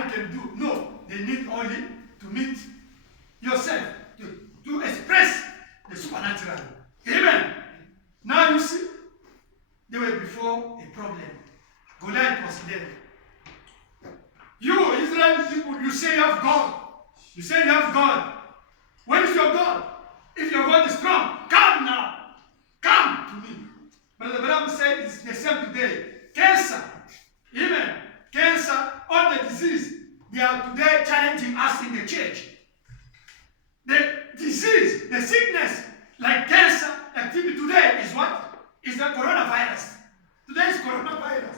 and you can do. No, they need only to meet yourself, to express the supernatural. Amen. Now you see, they were before a problem. Goliath was there. You, Israel people, you say you have God. You say you have God. Where is your God? If your God is strong, come now. Come to me. But the Bible said it's the same today. Cancer, amen. Cancer, all the disease, they are today challenging us in the church. The disease, the sickness, like cancer, activity today is what? Is the coronavirus. Today is coronavirus.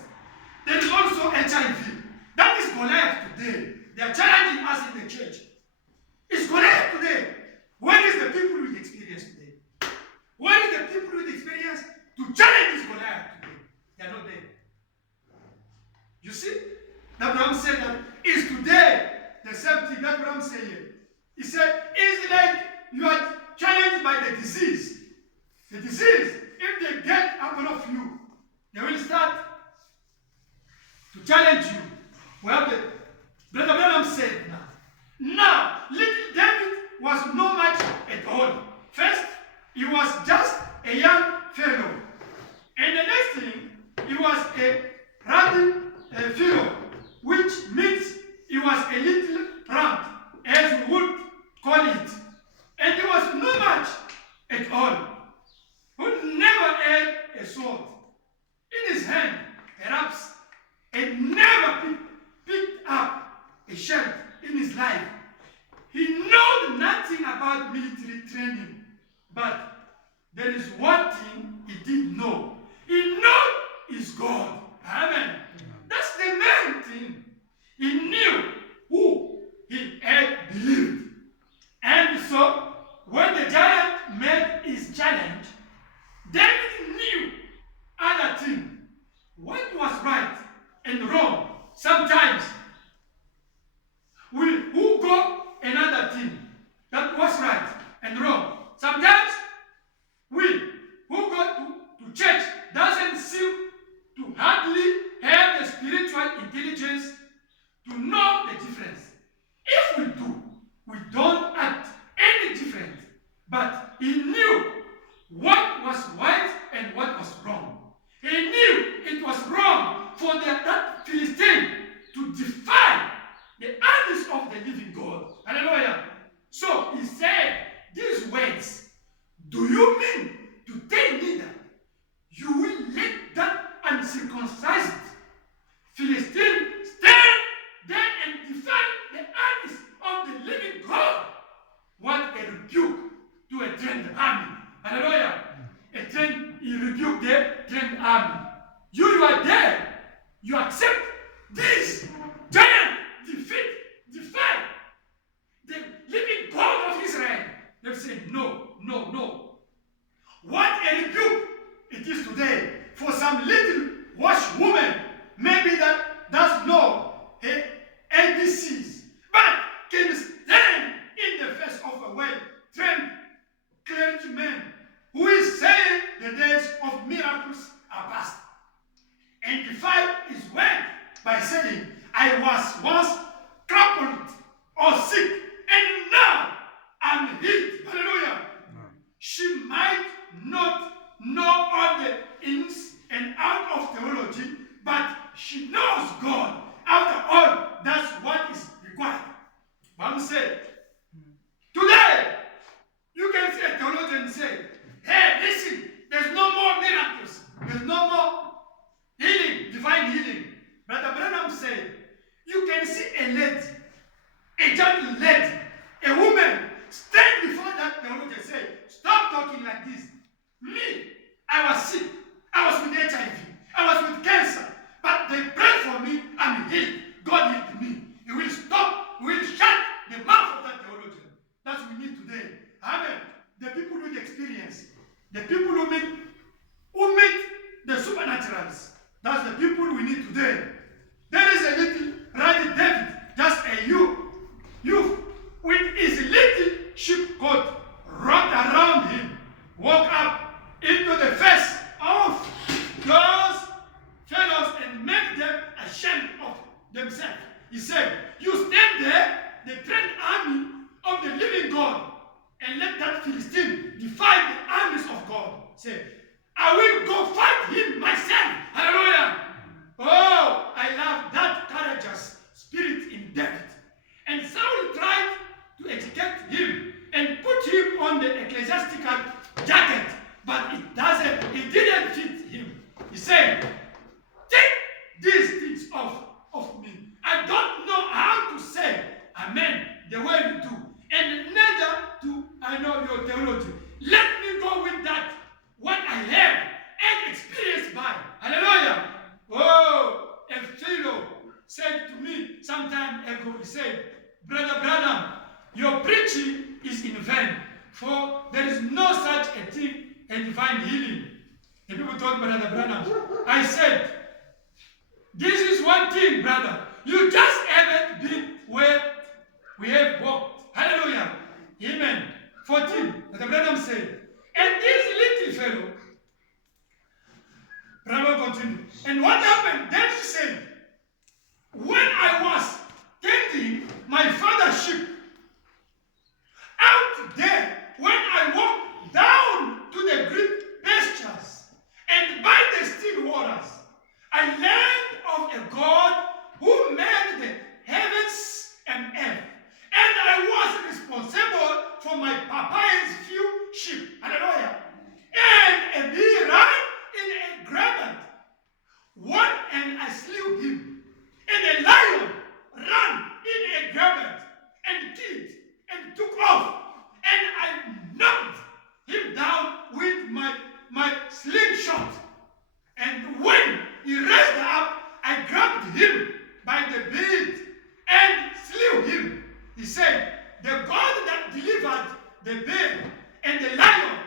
There is also HIV. That is Goliath today. They are challenging us in the church. It's Goliath today. Where is the people with experience today? Where is the people with experience to challenge this Goliath today? They are not there. You see? That Abraham said that is today the same thing that Abraham said here. He said, it's like you are challenged by the disease. The disease, if they get upon of you, they will start to challenge you. Well, Brother Abraham said now. Now, little David was no match at all. First, he was just a young fellow. And the next thing, he was a ruddy fellow, which means he was a little runt, as we would call it. And he was no match at all. Who never had a sword in his hand, perhaps, and never picked up a shield in his life. He knew nothing about military training, but there is one thing he did know. He knew his God. Amen. That's the main thing. He knew who he had believed. And so, when the giant made his challenge, David knew other thing. What was right and wrong. Sometimes we who go another thing that was right and wrong. Sometimes we who go to church doesn't seem to hardly have the spiritual intelligence to know the difference. If we do, we don't act any different. But he knew what was right and what was wrong. He knew it was wrong for that Philistine to defy the armies of the living God. Hallelujah. So he said these words, do you mean to tell me that you will let that uncircumcised Philistine stand there and defy the armies of the living God? What a rebuke to a trained army. Hallelujah. He rebuked the trained army. You are there. You accept this giant defy the living God of Israel. They say, no, no, no. What a rebuke it is today for some little washwoman, maybe that does know ABCs, but can stand in the face of a well-trained clergyman who is saying the days of miracles are past, and defy his word by saying, I was once crippled or sick, and now I'm healed. Hallelujah. No. She might not know all the ins and outs of theology, but she knows God. After all, that's what is required. Bible said, today, you can see a theologian say, hey, listen, there's no more miracles. There's no more healing, divine healing. Brother Branham said, you can see a lady, a gentle lady, a woman, stand before that theologian and say, stop talking like this. Me, I was sick. I was with HIV. I was with cancer. But they prayed for me. I'm healed. God healed me. He will stop. He will shut the mouth of that theologian. That's what we need today. Amen. The people with experience. The people who meet the supernaturals. That's the people we need today. There is a little Randy David, just a youth, said, you stand there, the trained army of the living God, and let that Philistine defy the armies of God. Say, I will go fight him myself. Hallelujah. Oh, I love that courageous spirit in David. And Saul tried to educate him and put him on the ecclesiastical jacket, but it didn't fit him. He said, take these things off of me. I don't know how to say amen the way you do, and neither do I know your theology. Let me go with that, what I have and experienced by. Hallelujah. Oh, a fellow said to me some time ago, he said, Brother Branham, your preaching is in vain, for there is no such a thing as divine healing. The people told Brother Branham, I said, this is one thing, brother. You just haven't been where we have walked. Hallelujah. Amen. 14. Brother Branham said, and this little fellow, Brother continued, and what happened? Then he said, when I was tending my father's sheep, out there, when I walked down to the green pastures and by the still waters, I learned of a God who made the heavens and earth. And I was responsible for my papa's few sheep. Hallelujah. And a bee ran in a gravel. One, and I slew him. And a lion ran in a gravel and killed and took off. And I knocked him down with my slingshot. And when he raised up, I grabbed him by the beard and slew him. He said, the God that delivered the bear and the lion,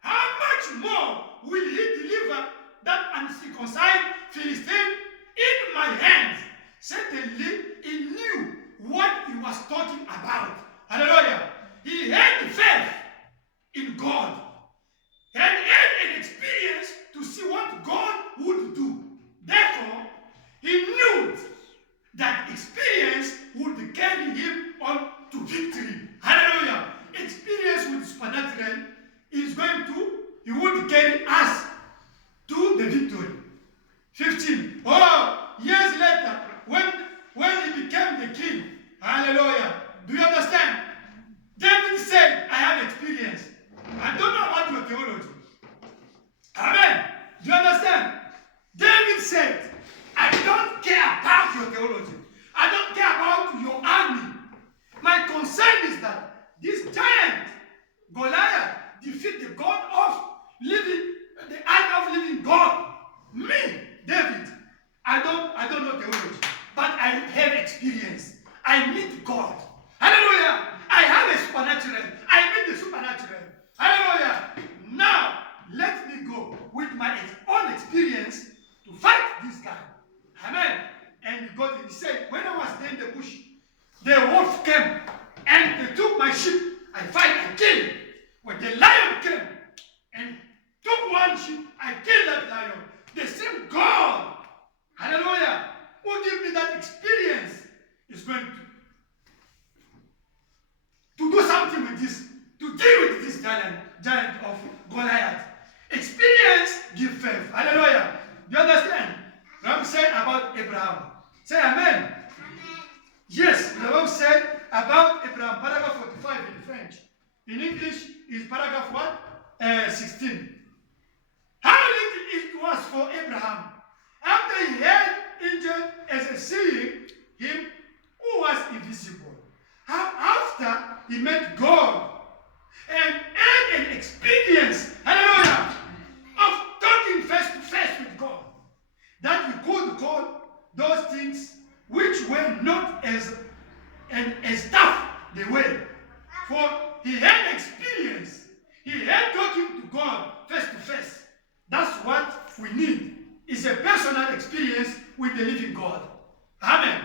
how much more will he deliver that uncircumcised Philistine in my hands? Certainly, he knew what he was talking about. Hallelujah. He had faith in God and had an experience to see what God would do. Therefore, he knew that experience would carry him on to victory. Hallelujah. Experience with supernatural is going to, he would carry us to the victory. 15. Oh, years later, when he became the king, hallelujah. Do you understand? David said, I have experience. I don't know about your theology. Amen. Do you understand? David said, I don't care about your theology. I don't care about your army. My concern is that this giant Goliath defeat the God of living, the army of living God. Me, David, I don't know theology, but I have experience. I meet God. Hallelujah. I have a supernatural. I meet the supernatural. Hallelujah. Now, let me go with my own experience to fight this guy. Amen. And he said, when I was there in the bush, the wolf came and they took my sheep. I fight, I kill. When the lion came and took one sheep, I killed that lion. The same God, hallelujah, who gave me that experience is going to do something with this, to deal with this giant of Goliath. Experience give faith. Hallelujah. Do you understand? Ram said about Abraham. Say amen. Amen. Yes, Ram said about Abraham, paragraph 45 in French. In English is paragraph what? 16. How little it was for Abraham after he had injured as a seeing him who was invisible. How after he met God and had an experience, hallelujah, of talking face to face with God, that we could call those things which were not as tough they were. For he had experience. He had talking to God face to face. That's what we need. Is a personal experience with the living God. Amen.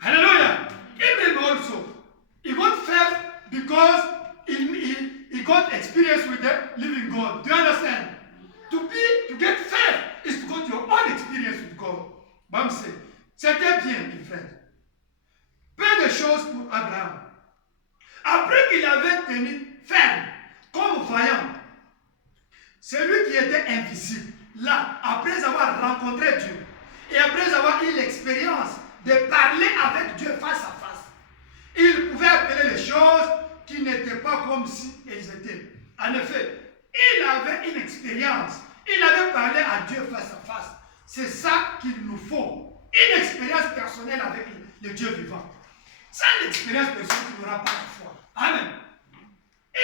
Hallelujah. Abraham also, he got faith because he got experience with the living God. Do you understand? To get faith is to get your own experience with God. Bam say, c'était bien, mes frères. chose pour Abraham. Après qu'il avait tenu ferme, comme voyant, celui qui était invisible, là, après avoir rencontré Dieu, et après avoir eu l'expérience de parler avec Dieu face à face, il pouvait appeler les choses qui n'étaient pas comme si elles étaient. En effet, il avait une expérience. Il avait parlé à Dieu face à face. C'est ça qu'il nous faut. Une expérience personnelle avec le Dieu vivant. Sans l'expérience personnelle, tu n'auras pas la foi. Amen.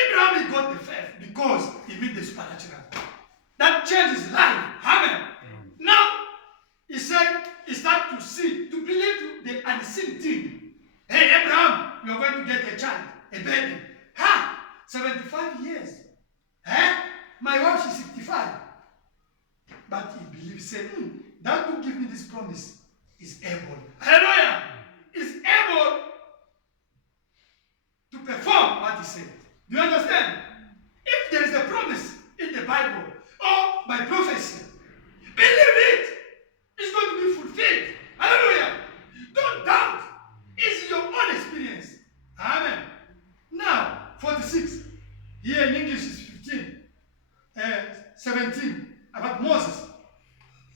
Abraham, he got the faith because he met the supernatural. That changed his life. Amen. Now, he said, he started to see, to believe the unseen thing. Hey, Abraham, you're going to get a child, a baby. Ha! 75 years. Eh? My wife, she's 65. But he believed, said, that who give me this promise is able. Hallelujah! Is able to perform what he said. Do you understand? If there is a promise in the Bible or by prophecy, believe it. It's going to be fulfilled. Hallelujah! Don't doubt. It's your own experience. Amen. Now, 46. Here in English is 17. About Moses.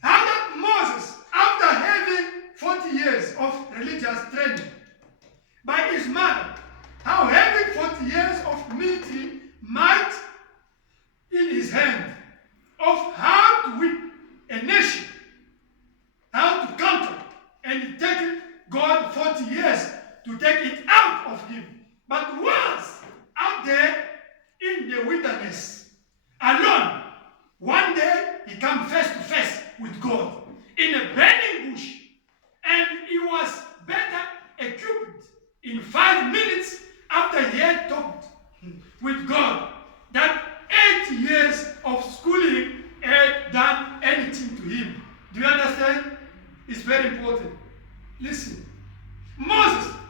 After Moses, after having 40 years of religious training by his mother, how having 40 years of military might in his hand, of how to win a nation, how to conquer, and it taken God 40 years to take it out of him. But once out there in the wilderness, alone, one day he came face to face with God in a burning bush, and he was better equipped in 5 minutes after he had talked with God that 8 years of schooling had done anything to him. Do you understand? It's very important. Listen.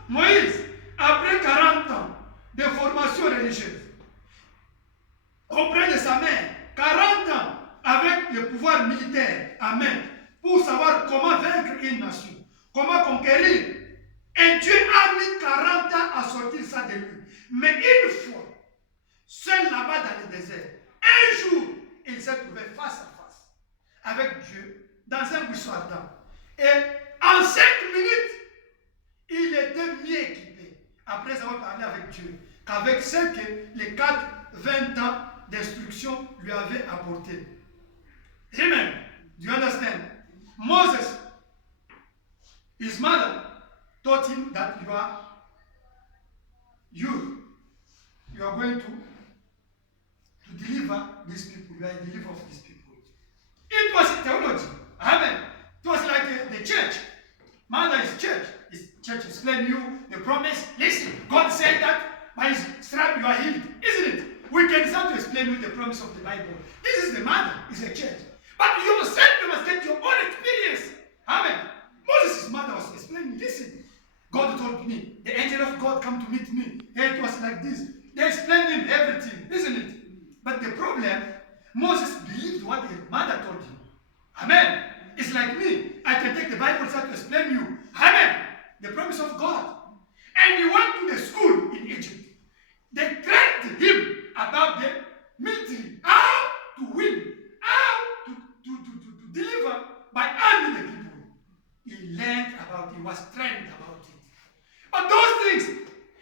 Moïse, après 40 ans de formation religieuse, auprès de sa mère, 40 ans avec le pouvoir militaire à main pour savoir comment vaincre une nation, comment conquérir. Et Dieu a mis 40 ans à sortir ça de lui. Mais une fois, seul là-bas dans le désert, un jour, il s'est trouvé face à face avec Dieu dans un buisson ardent. Et en 5 minutes, il était mieux équipé, après avoir parlé avec Dieu, qu'avec ce que les 20 ans d'instruction lui avaient apporté. Amen. Do you understand? Moses, his mother, taught him that you are going to deliver these people. You are a deliverer of these people. It was theology. Amen. It was like the church. Mother is church. Is church explain you the promise? Listen, God said that by his stripe you are healed. Isn't it? We can start to explain you the promise of the Bible. This is the mother, is a church. But you yourself, you must get your own experience. Amen. Moses' mother was explaining, listen, God told me, the angel of God come to meet me. And it was like this. They explained him everything, isn't it? But the problem, Moses believed what his mother told him. Amen. It's like me. I can take the Bible and start to explain you. Amen. The promise of God. And he went to the school in Egypt. They trained him about the military, how to win, how to deliver by arming the people. He learned about it, he was trained about it. But those things,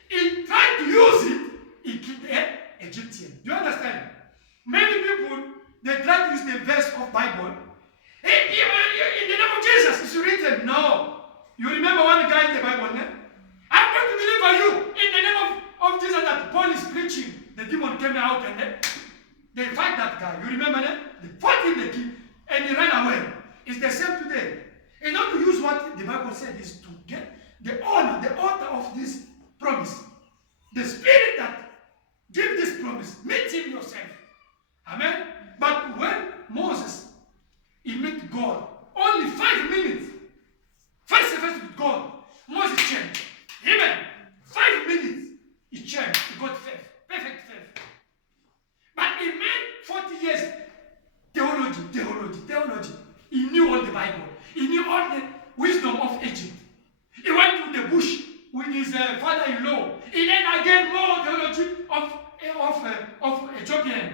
he tried to use it, he killed an Egyptian. Do you understand? Many people, they try to use the verse of Bible. Hey, in the name of Jesus, it's written. No. You remember one guy in the Bible, eh? I'm going to deliver you in the name of Jesus that Paul is preaching. The demon came out and they fight that guy. You remember that? They fought him, they killed, and he ran away. It's the same today. And not to use what the Bible said is to get with his father-in-law. He learned again more theology of Ethiopian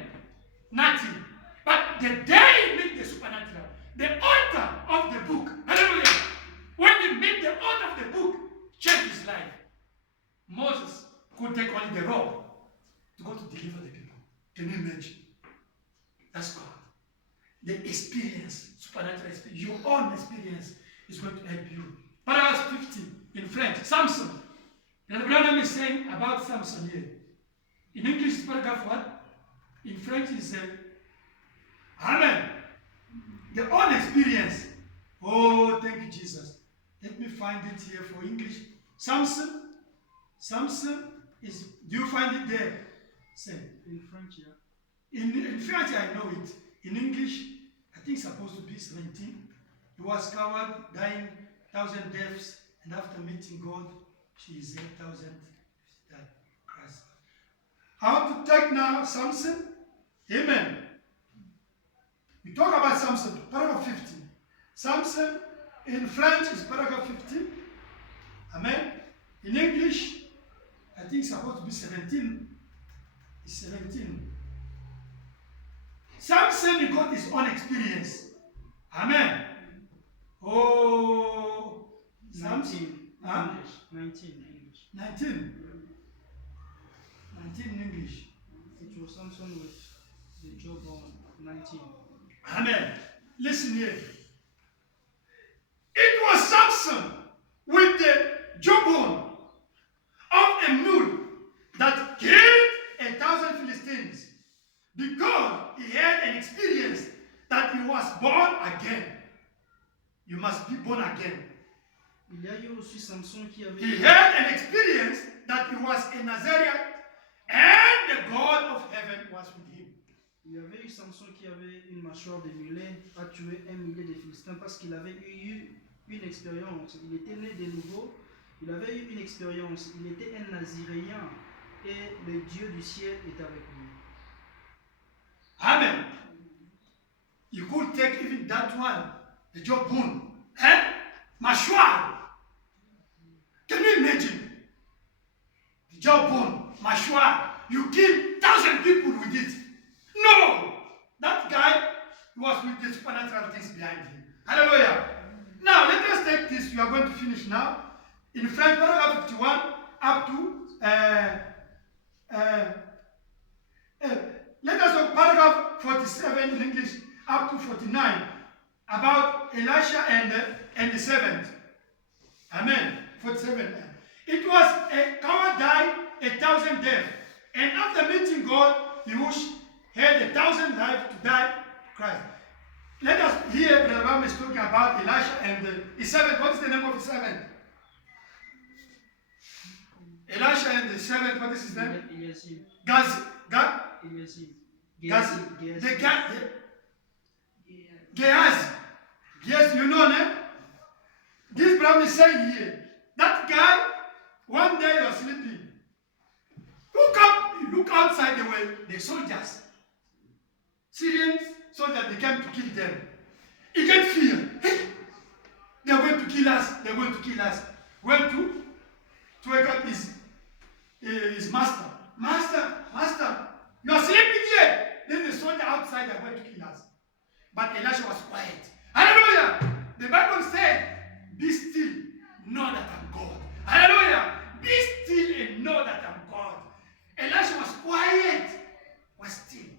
native. But the day he met the supernatural, the author of the book, hallelujah, when he met the author of the book, changed his life. Moses could take only the robe to go to deliver the people. Can you imagine? That's God. The experience, supernatural experience, your own experience is going to help you. Paragraph 50 in French, Samson. And the brother is saying about Samson here. In English, it's paragraph what? In French, is Amen. The own experience. Oh, thank you, Jesus. Let me find it here for English. Samson. Samson is, do you find it there? Say. In French, yeah. In French, I know it. In English, I think it's supposed to be 17. He was covered, dying 1,000 deaths, and after meeting God, she is 8,000 that Christ. How to take now Samson? Amen. We talk about Samson, paragraph 50. Samson in French is paragraph 50. Amen. In English, I think it's supposed to be 17. It's 17. Samson got his own experience. Amen. Oh, 19 Huh? English. 19 English. 19. 19 in English. It was Samson with the jawbone. 19. Amen. Listen here. It was Samson with the jawbone of a mule that killed 1,000 Philistines because he had an experience that he was born again. You must be born again. Il y a eu aussi Samson qui avait. He had an experience that he was a Nazarene and the God of heaven was with him. Il y avait eu Samson qui avait une mâchoire de mulet, a tué 1 millier de Philistins parce qu'il avait eu une expérience. Il était né de nouveau, il avait eu une expérience. Il était un Naziréen et le Dieu du ciel est avec lui. Amen. You could take even that one, the jawbone, and mashwar. Can you imagine? The jawbone, mashwar. You kill 1,000 people with it. No! That guy was with the supernatural things behind him. Hallelujah. Now, let us take this. We are going to finish now. In French, paragraph 51 up to let us go paragraph 47 in English up to 49 about Elisha and the servant. Amen. 47. It was a coward died, 1,000 death. And after meeting God, Yahush had 1,000 lives to die Christ. Let us hear Brother Ram is talking about Elisha and his servant. What is the name of his servant? Elisha and the servant, what is his name? Eliasim. Gehazi. Yes, you know, ne? This brother is saying here, that guy, one day you're sleeping. Look outside the way, the soldiers. Syrians soldiers, they came to kill them. He get fear. Hey, they're going to kill us, they're going to kill us. Went to wake up his master. Master, you are sleeping here. Then the soldier outside are going to kill us. But Elisha was quiet. Hallelujah. The Bible said, be still, know that I'm God. Hallelujah. Be still and know that I'm God. Elisha was quiet, was still.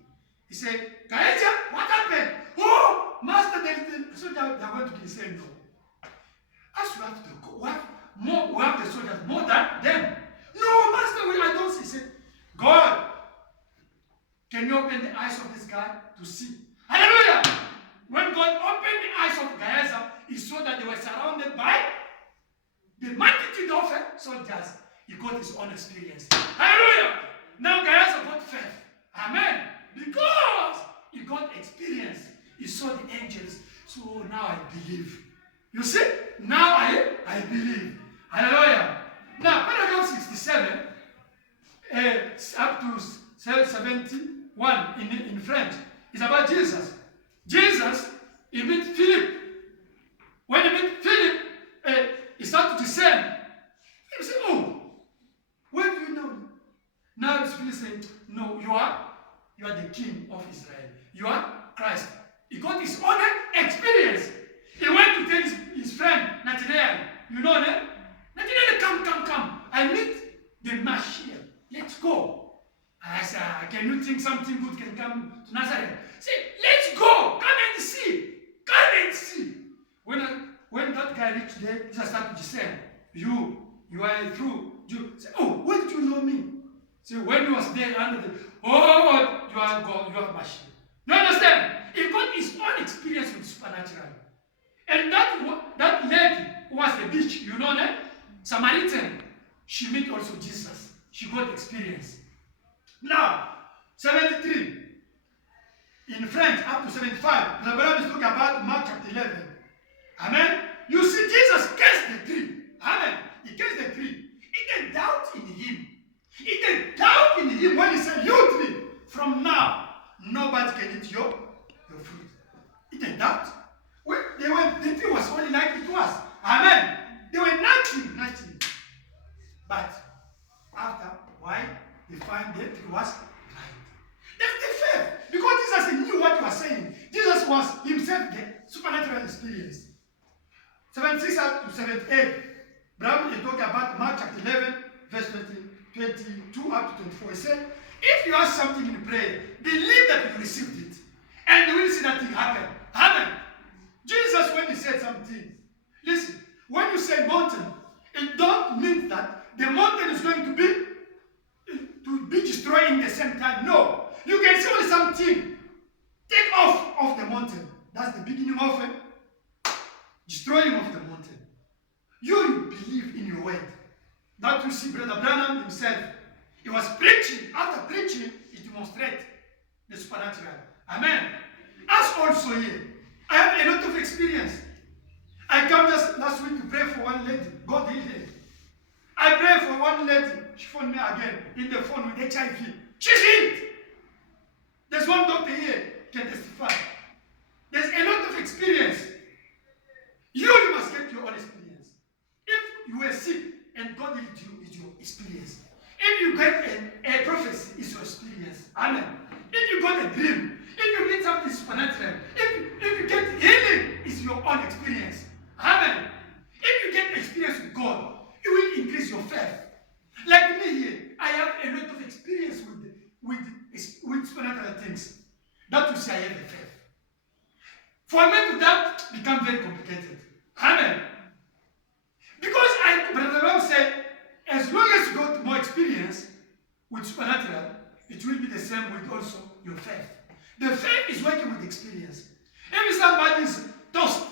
He said, Gehazi, what happened? Oh, master, the soldiers are going to kill. He said, no. As you have to go, we have the soldiers more than them. No, master, I don't see. He said, God, can you open the eyes of this guy to see? Hallelujah! When God opened the eyes of Gehazi, he saw that they were surrounded by the multitude of soldiers. He got his own experience. Hallelujah! Now Gehazi got faith. Amen. Because he got experience. He saw the angels. So now I believe. You see? Now I believe. Hallelujah. Now, paragraph 67 up to 71 in French is about Jesus. Jesus, he met Philip. When he met Philip, he started to descend. He said, oh, feel saying, no, you are the king of Israel. You are Christ. He got his own experience. He went to tell his friend, Nathanael, you know that? Nathanael, come. I meet the Mashiach. Let's go. I said, can you think something good can come to Nazareth? Say, let's go. Come and see. When that guy reached there, Jesus started to say, you are through. You say, oh, where did you know me? Say, when he was there under the, oh, you are God, you are Mashiach. You understand? He got his own experience with supernatural. And that lady who was the bitch, you know that? Samaritan, she met also Jesus. She got experience. Now, 73. In French, up to 75. The Bible is talking about Mark chapter 11. Amen. You see, Jesus cursed the tree. Amen. He cursed the tree. He didn't doubt in him. He didn't doubt in him when he said, you tree, from now, nobody can eat your fruit. He didn't doubt. Well, the tree was only like it was. Amen. They were nothing. But after, why? They find that it was blind. That's the faith. Because Jesus knew what he was saying. Jesus was himself the supernatural experience. 76 up to 78. Bible is talking about Mark chapter 11, verse 22 up to 24. He said, if you ask something in prayer, believe that you received it. And you will see that thing happen. Amen. Jesus, when he said something, listen, when you say mountain, it don't mean that the mountain is going to be destroyed in the same time. No. You can see only something. Take off of the mountain. That's the beginning of it. Destroying of the mountain. You believe in your word. That you see Brother Branham himself. He was preaching. After preaching, he demonstrated the supernatural. Amen. As also here, I have a lot of experience. I come just last week to pray for one lady. God healed her. I prayed for one lady. She phoned me again in the phone with HIV. She's healed. There's one doctor here can testify. There's a lot of experience. You must get your own experience. If you were sick and God healed you, it's your experience. If you get a prophecy, it's your experience. Amen. If you got a dream, if you meet something supernatural, if you get healing, it's your own experience. Amen. If you get experience with God, it will increase your faith. Like me here, I have a lot of experience with supernatural things. That will say I have a faith. For me to that become very complicated. Amen. Because Brother Ram said, as long as you got more experience with supernatural, it will be the same with also your faith. The faith is working with experience. If somebody is tossed,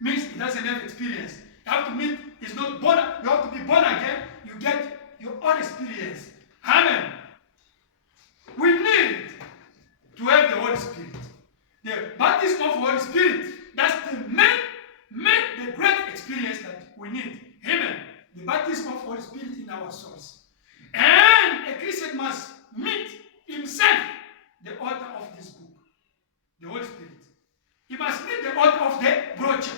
means he doesn't have experience. You have to meet, he's not born, you have to be born again, you get your own experience. Amen. We need to have the Holy Spirit. The baptism of the Holy Spirit, that's the the great experience that we need. Amen. The baptism of the Holy Spirit in our souls. And a Christian must meet himself, the author of this book, the Holy Spirit. He must meet the author of the brochure.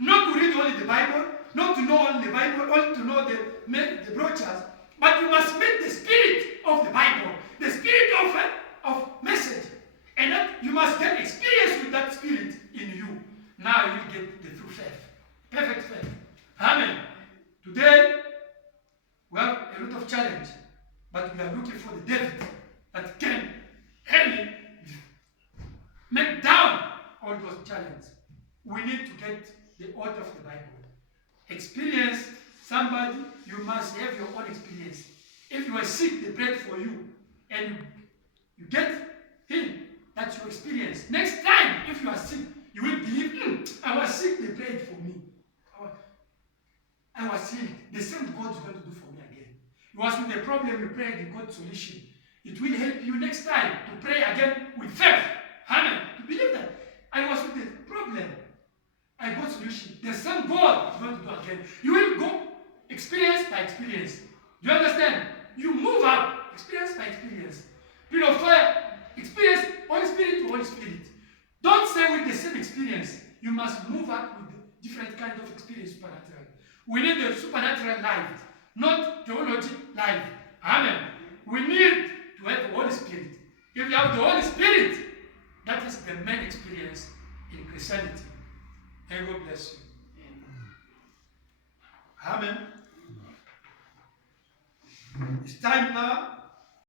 Not to read only the Bible, not to know only the Bible, only to know the brochures, but you must meet the spirit of the Bible, the spirit of message. And that you must get experience with that spirit in you. Now you will get the true faith. Perfect faith. Amen. Today, we have a lot of challenge, but we are looking for the David that can help make down all those challenges. We need to get the author of the Bible. Experience somebody, you must have your own experience. If you are sick, they prayed for you, and you get healed. That's your experience. Next time, if you are sick, you will believe, I was sick, they prayed for me. I was healed. The same God is going to do for me again. You was with a problem, you prayed, you got solution. It will help you next time to pray again with faith. Amen. To believe that I was with a problem, I got solution. The same God is going to do again. You will go experience by experience. Do you understand? You move up, experience by experience. Period of fire, experience, Holy Spirit to Holy Spirit. Don't stay with the same experience. You must move up with different kinds of experience supernatural. We need the supernatural life, not theology life. Amen. We need to have the Holy Spirit. If you have the Holy Spirit, that is the main experience in Christianity. And God bless you. Amen. It's time now